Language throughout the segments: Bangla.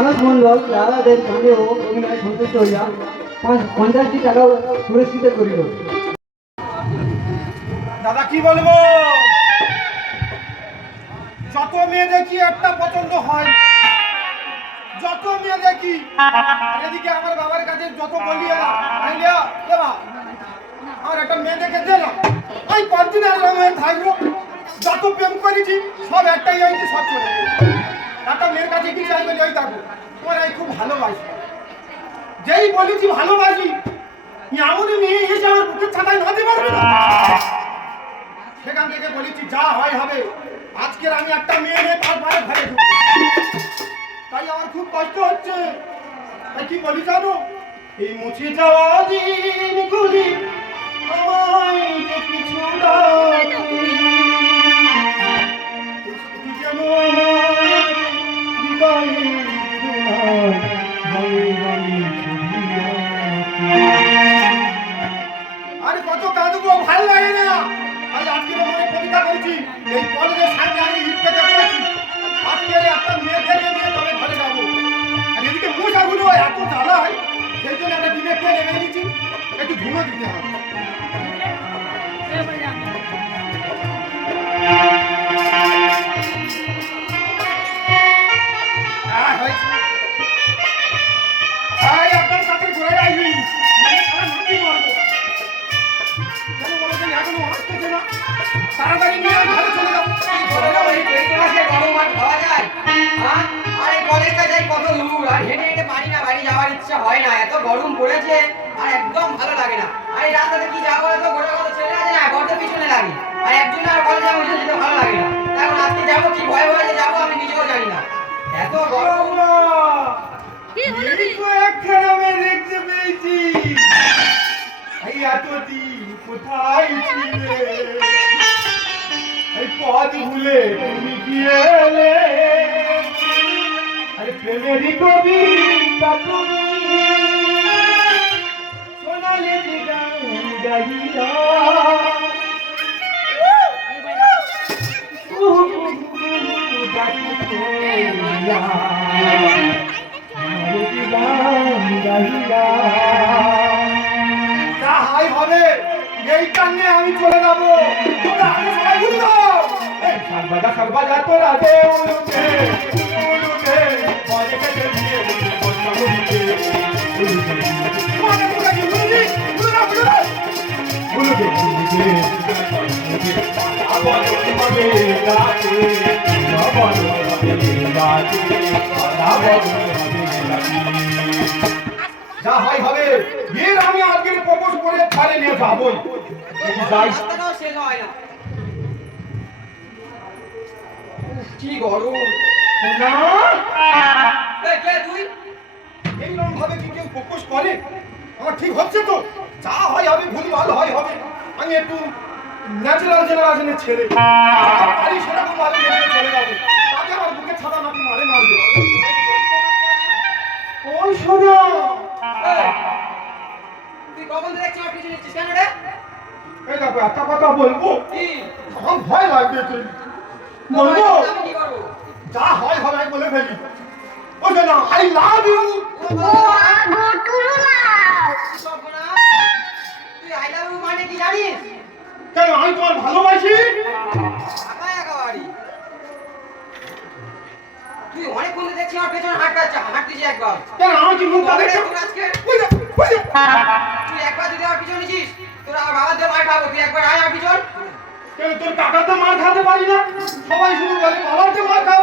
মানস মণ্ডল দাদাদের সঙ্গে ও অভিনয় সন্তুষ্ট হইয়া পাঁচ- পঞ্চাশটি টাকা পুরস্কৃত করিল। দাদা, কি বলব? যত মেয়ে দেখি একটা পছন্দ হয়, যত মেয়ে দেখি এদিকে আমার বাবার কাছে যত বলি আর একটা মেয়ে দেখে দে না ওই আর রঙে থাকব যত প্রেম করেছি, সব একটাই হয়েছে, সব চলে একটা মেয়ের কাছে কি চাইবে? ওই থাকব তোমার এই খুব ভালোবাসি। যেই বলেছি ভালোবাসি এমনই মেয়ে এসে আমার বুকের ছাতায় নাতে পারবে না। সেখান থেকে বলেছি, যা হয় হবে। আজকের আমি একটা মেয়ে নিয়ে তারপরে ঘরে। তাই আমার খুব কষ্ট হচ্ছে। তাই কি বলি জানো? এই মুছে যাওয়া দিনগুলি আমায় যে কিছু ডাকে। এই হেঁটে হেঁটে পারি না বাড়ি যাওয়ার ইচ্ছা হয় না এত গরম পড়েছে আর একদম ভালো লাগে না। আর এই রাস্তাতে কি যাব তো গোটা কত ছেলে আছে না বড্ড পিছনে লাগে। আর একজন আর কলেজে বসে যেতে ভালো লাগে না। এখন আজকে যাব কি ভয়ে ভয়ে যে যাব আমি নিজেও জানি না। এত গরম। কি তো একখানা মেয়ে দেখতে পেয়েছি। এই এতদিন কোথায় ছিলে? এই পথ ভুলে তুমি গিয়েলে আরে প্রেমেরই কবিতা তুমি গান গাইয়া হবে এই টানে আমি চলে যাব। তোমরা আগে সবাই দাও এই সারবাজা সারবাজা তোরা যা হয় হবে। এর আমি আজকে প্রপোজ করে ছাড়ে নিয়ে যাবই যাই। রাস্তাটাও শেষ না। উফ, কি গরম। তুই? এইরকম ভাবে কি কেউ প্রপোজ করে? আমার ঠিক হচ্ছে তো। যা হয় হবে ভুল ভালো হয় হবে। আমি একটু ন্যাচারাল জেনারেশনের ছেলে। পারি সেরকম ভাবে চলে যাব। তাকে আমার বুকে ছাতা নাকি মারে মারবে। ওই শোনা এই, তুই কখন থেকে আমার পিছনে নিচ্ছিস কেন রে? এই দেখো একটা কথা বলব। আমার ভয় লাগবে তুই বলব? আমি যা হয় হবে বলে ফেলি। ওই শোনা আই লাভ ইউ কেন, আমি তোমার ভালোবাসি? তুই অনেকক্ষণ ধরে দেখছি আমার পেছনে হাঁটতে হাঁটতেছি একবার কেন আমি কি। তুই একবার যদি আমার পিছনে নিছিস তোর আমার দিয়ে মার খাব তুই একবার আয় আমার পিছন কেন, তোর কাকার তো মার খাতে পারি না। সবাই শুধু বলে বাবার তো মার খাব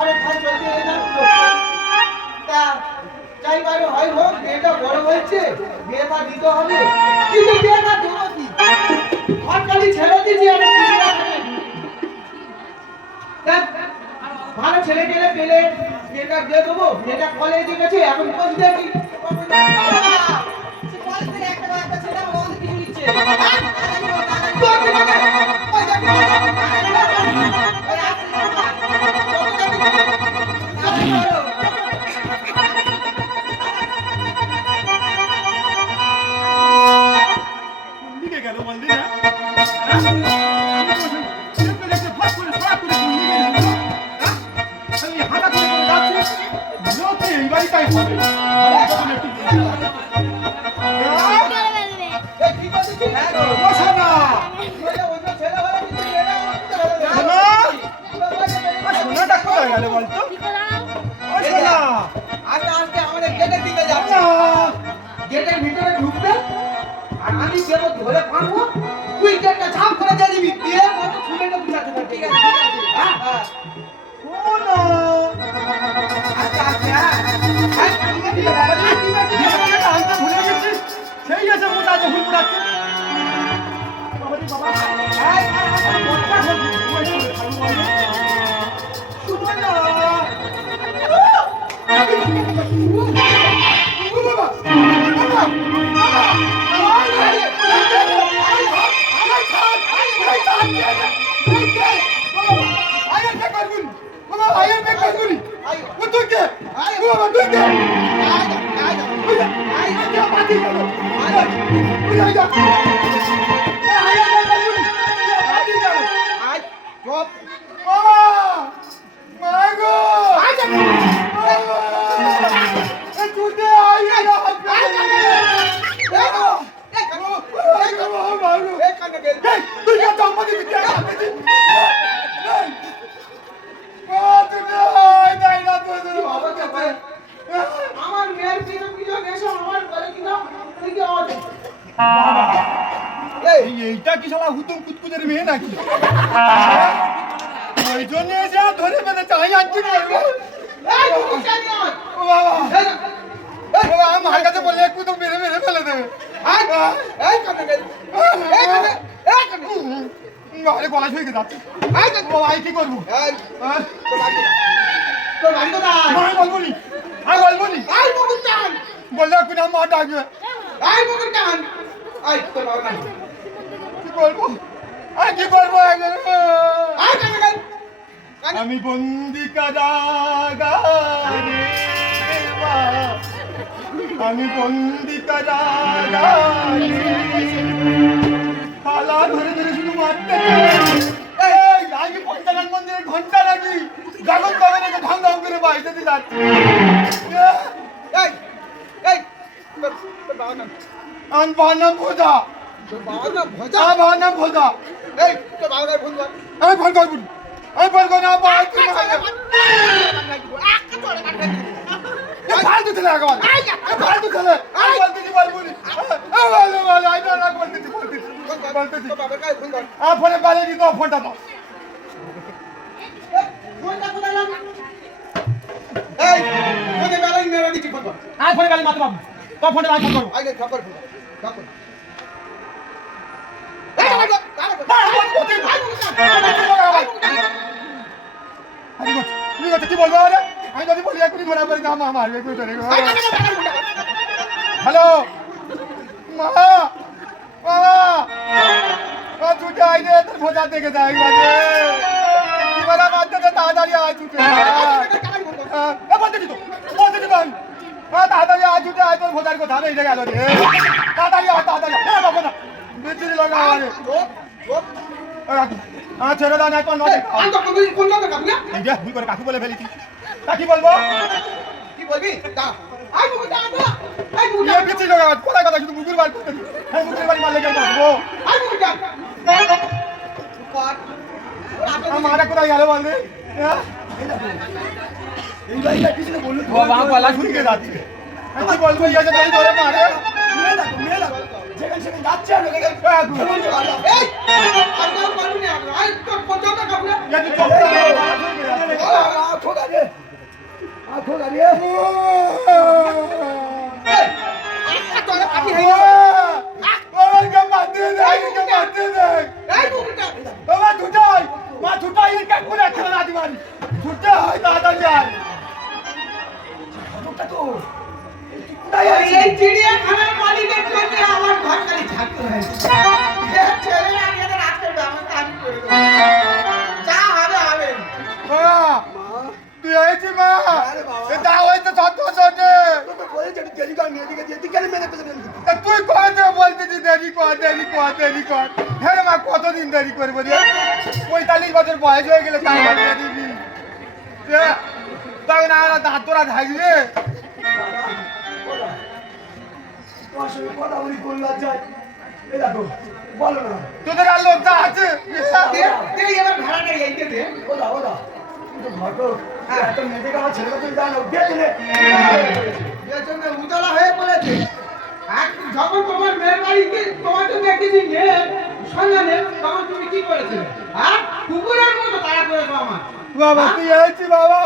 ঘরে কাজ চলতে গেলে তা যাই হয় হোক মেয়েটা বড় হয়েছে বিয়েটা দিতে হবে। কিন্তু বিয়েটা দেবো কি? ঘরকালি ছেড়ে দিয়েছি ভালো ছেলে টেলে পেলে মেয়েটা দিয়ে দেবো মেয়েটা কলেজে গেছে এখন খোঁজ দেখি। একটা ছেলে কিছু নিচ্ছে বলতো আয়, আমার মেয়ের কিছু কিছু এসে আমার কি এইটা কি শালা হুতুম কুতকুদের মেয়ে নাকি? ওই জন্য যা ধরে ফেলেছে আমি আনছি আমার কাছে বললে একটু তো মেরে মেরে ফেলে দেবে আরে গলা শুয়ে ও আমি কি করব বলব নি আমি বলব নি বললে এখন আমার মা ডাকবে আয় মুকুট টান আয় তোর কি করব আমি কি করব কান্না গেল আমি বন্দি কারাগারে। আমি বন্দি কারাগারে পালা ধরে ধরে শুধু মারতে আমি পঞ্চানন মন্দিরের ঘণ্টা নাকি গাগন বাগানে ঢং ঢং করে বাইতে যাচ্ছি। এই এই নাম ভোজা। তোর ভজা? আমার ভোজা। এই তোর বাবা নাম আমি ফোন করব না। ফোন করব না বাবা তুমি ফালতু ছেলে একবার ফালতু ছেলে। আমি বলতেছি বলব নি। আ, বলো, বলো, আমি তো না বলতেছি, বলতেছি, বলতেছি। বাবার কাছে ফোন পালিয়ে দিত ফোনটা দাও ফোনটা কোথায় রাখ? এই ফোনে বেলায় মেরা দিচ্ছি ফোন আমার ফোনে পালিয়ে মারতে পারব তোর ফোনে ফোন। করব খবর ফোন কর খবর এই কান্না গেল কান্না গেল হ্যালো মা বাবা ও ছুটে আই রে তোর ভোজা থেকে যাই বাজে কি বলা মারতে তো তাড়াতাড়ি আয় ছুটে আয়। এ বলতেছি তো বলতেছি তো আমি হ্যাঁ তাড়াতাড়ি আয় ছুটে আয় তোর ভোজার কথা বেরিয়ে গেল রে তাড়াতাড়ি আয় তাড়াতাড়ি আয়। এ বাবা না বিচ্ছিরি লগা আমারে চুপ চুপ আমার ছেড়ে দাও না এখন নদী আমি তো কোন কোন কথা কাবি না এই যে ভুল করে কাকু বলে ফেলেছি কি বলব? কি বলবি? দা আয় মুকুট টান দা আয় মুকুট ইয়ে টান বিচ্ছিরি লগা কোথায় কথা? শুধু মুগুর বার করতে হ্যাঁ মুগুর বাড়ি মারলে কেন আসব আয় মুকুট টান কর কোথায় গেল বলবে ও বাবা গলা শুকিয়ে যাচ্ছে। আমি বলব? ইয়ে যে ধরে ধরে মারে। এই আর কেউ পারবি না। আয় তোর পঞ্চাশটা কাবি না ইয়ে তুই চুপ কর, আমার গলা শুকিয়ে যাচ্ছে। এই তোর কাবি হই বাবাকে মারতে দে, আমাকে মারতে দে। এই দেরি কর দেরি কর দেরি কর। হ্যাঁ মা কতদিন দেরি করব রে? পঁয়তাল্লিশ বছর বয়স হয়ে গেলে তাই দিয়ে দিবি এ, তখন আর দাঁত তোরা থাকবে সঙ্গে কথা বলি কোন লজ্জায় এই দেখো বলো না। তোদের আর লজ্জা আছে? এইতে দে ওদা ওদা। এত মেয়েদেরকে তুমি জানো। উতলা হয়ে পড়েছে আর যখন তোমার মেয়ের বাড়িতে তোমার জন্য একটি মেয়ে সন্ধানে তখন তুমি কি করেছিলে? হ্যাঁ কুকুরের মতো তাড়া করেছ আমার বাবা তুই হয়েছি বাবা?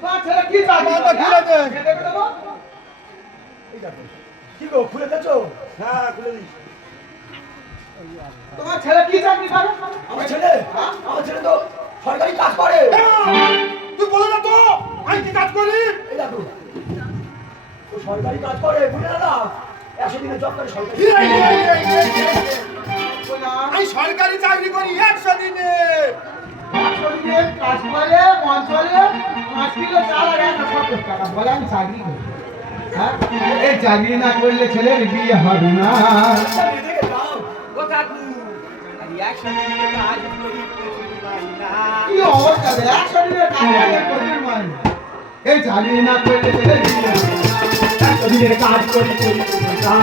তোমার ছেলে কি বাবা, খুলে দে। হ্যাঁ? খেতে পেতে দাও। কি গো খুলে দিয়েছ হ্যাঁ খুলে দিচ্ছি। তোমার ছেলে কি চাকরি করে আমার ছেলে? আমার ছেলে তো সরকারি কাজ করে। তুই বলে না তো আমি কি কাজ করি? এই দেখো ও সরকারি কাজ করে বুঝলে না একশো দিনের জব করে সরকারি সরকারি চাকরি করি একশো দিনে কাজ করে অঞ্চলে পাঁচ কিলো চাল আর একটা টাকা। বলে আমি চাকরি করি। হ্যাঁ? এই চাকরি না করলে ছেলের বিয়ে হবে না। এই চাকরি করলে ছেলের বিয়ে দিনের কাজ করি করি না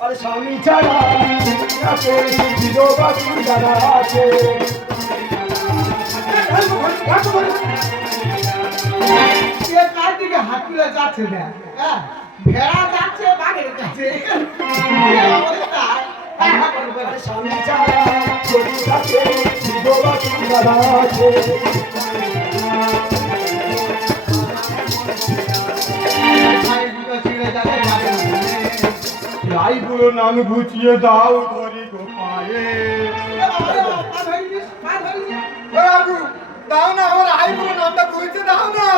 আরে স্বামী ছাড়া জানা আছে কার দিকে হাত তুলে যাচ্ছে ভেড়া যাচ্ছে বাঘের কাছে স্বামী ছাড়া আছে আছে নাম ঘুচিয়ে দাও ধরি গো পায়ে দাও না আমার আইগুলো নামটা ঘুচিয়ে দাও না।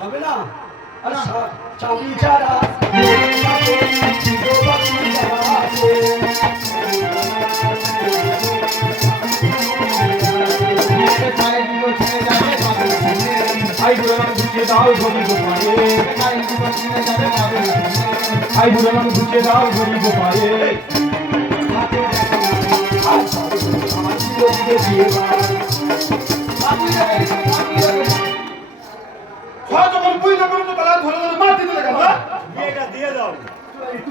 হবে না। আরে ছাড়া। দাও ধরি গো পায়ে এ ভাই দুটো ছিঁড়ে যাবে বাঘের কাছে। আইগুলো নাম ঘুচিয়ে দাও ধরি গো পায়ে আর স্বামী আমার বিরোধীকে দিয়ে দাও। বাবু যাবে, বাবু যাবে। সব যখন ধরে ধরে মারতে দিলে কেন হ্যাঁ? দিয়ে দাও একটু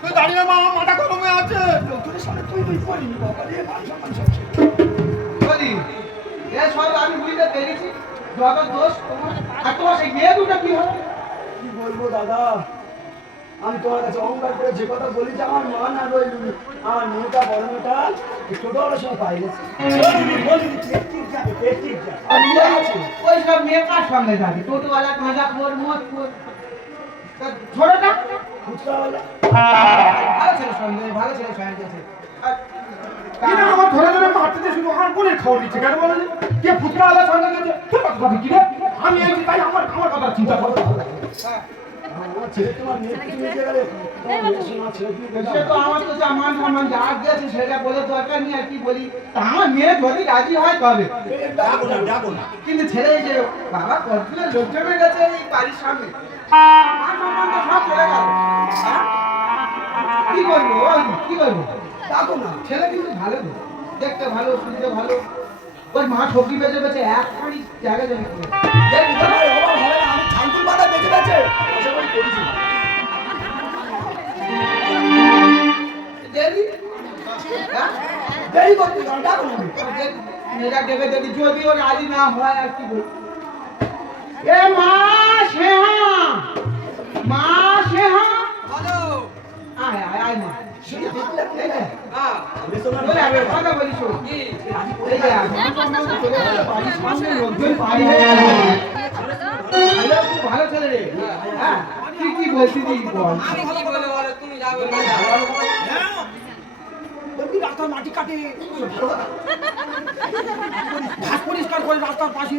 তুই দাঁড়িয়ে মা আমার মাথা গরম আছে। লোকজনের সামনে তুই তুই করিনি বাবা রে মান সম্মান সব বলি, এ সব আমি বুঝতে পেরেছি। যত দোষ তোমার। আর তোমার সেই মেয়ে দুটো কি হবে? কি বলব দাদা? আমি তোমার কাছে অহংকার করে যে কথা বলি যে আমার মা না রইল আমার মেয়েটা বড় মেয়েটা ছোটবেলার সময় পাই গেছে। আছে ওই সব মেয়ে কার সঙ্গে যাবে টোটোওয়ালা গাঁজা খোর মদ খোর তা ছোটটা ভালো ছেলে ভালো ছেলে আমার ধরে ধরে মারতে দিয়ে শুধু আমার বোনের খাওয়া দিচ্ছে কেন বলে যে? কে ফুটকা আলার সঙ্গে তোর কথা কথা কি রে? আমি এই তাই আমার আমার কথা চিন্তা করো হ্যাঁ, আমার ছেলে তোমার মেয়ে কিছু নিয়ে গেলে। তোমার মেয়ের সঙ্গে আমার ছেলে কি সে তো আমার তো যা মান সম্মান যা দিয়েছে সেটা বলে দরকার নেই আর কি বলি? তা আমার মেয়ে যদি রাজি হয় তবে। ডাকো না ডাকো না। কিন্তু ছেলে যে বাবা লোক জমে গেছে এই বাড়ির সামনে? দেরি করতে যদি রাজি না হয় আর কি বলব। এ মা শেহা মা শেহা বলো। আয় আয় আয় মা। হ্যাঁ। হয়ে গেল। ভালো, ছেলে রে। হ্যাঁ। তুই কি বলছিস বল। আমি কি বলব বলো তুমি যা বলবে না বলবি রাস্তার মাটি কাটে। ঘাস পরিষ্কার করে রাস্তার পাশে।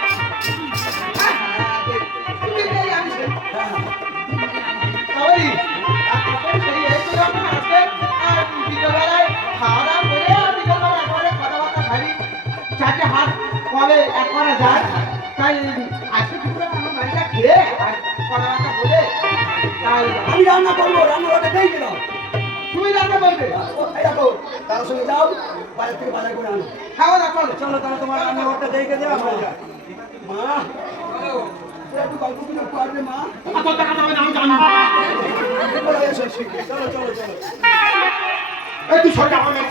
আমি রান্না করব রান্না করতে পেয়ে গেলাম তুমি রান্না করবে? দেখো তার সঙ্গে যাও বাজার থেকে বাজার করে আনো। খাওয়া দাওয়া চলো। চলো তাহলে তোমার রান্না ঘরটা দেখে দেওয়া হয়ে? যায় মা একটু গল্প করে পারবে মা? কত টাকা দেবেন আমি জানি। চলো চলো চলো। এই তুই সরকার আমার মেয়ে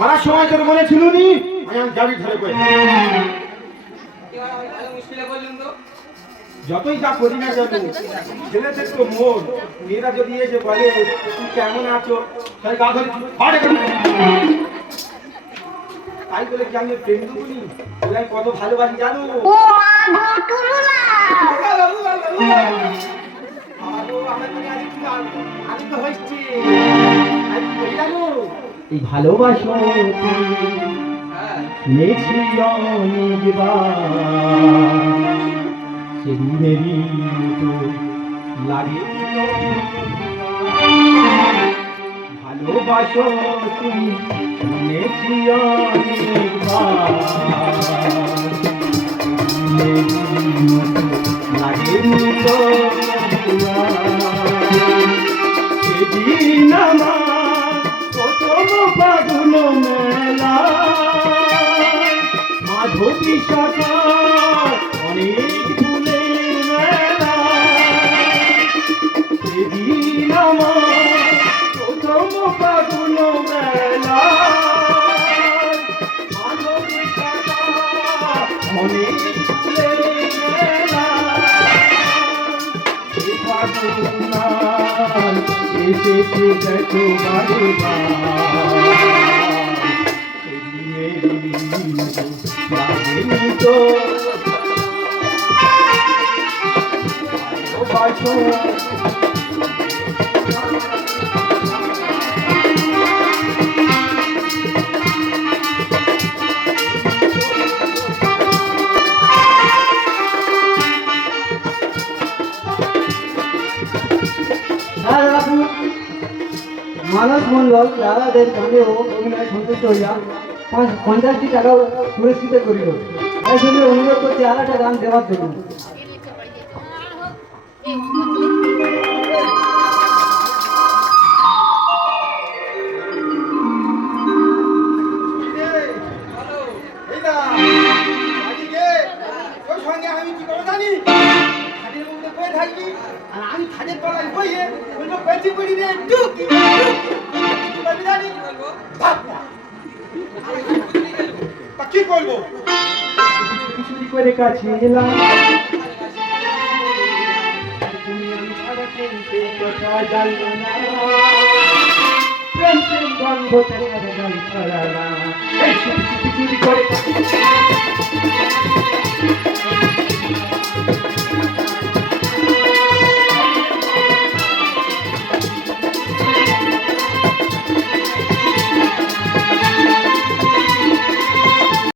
মারার সময় তোর মনে ছিল নি? আমি আমি যাবি ধরে করে যতই যা করি না কেন ছেলেদের তো মন। মেয়েরা যদি এসে বলে তুই কেমন আছো? তাই গা ধরে তাই বলে কি আমি প্রেম দেবো নি? কত ভালোবাসি জানো? আমারও কি আর- আমি তো হচ্ছে আমি কি বলি জানো এই ভালোবাসো তুমি মতো লাগে সেদিন আমার পাগল মেলা মাধবী সকাল অনেক ফুলের মেলা। সেদিন আমার প্রথম পাগল এসেছে দেখো বারে তো মানস মন্ডল দাদাদের গানে ও অভিনয় সন্তুষ্ট হইয়া পঞ্চাশটি টাকা পুরস্কৃত করিল। তাই জন্য অনুরোধ করছি আর একটা গান দেওয়ার জন্য। আমি খাটের তলায় বইয়ে পেঁচি করি রে টুকি। বলবি জানি কি বলব ভাব না। তা কি করব চুরি করে কাছে এলাম তুমি আমি ছাড়া চলতে কথা জানলো না প্রেম প্রেম গন্ধ তোমার গান ছাড়া না এই চুরি চুরি চুরি করে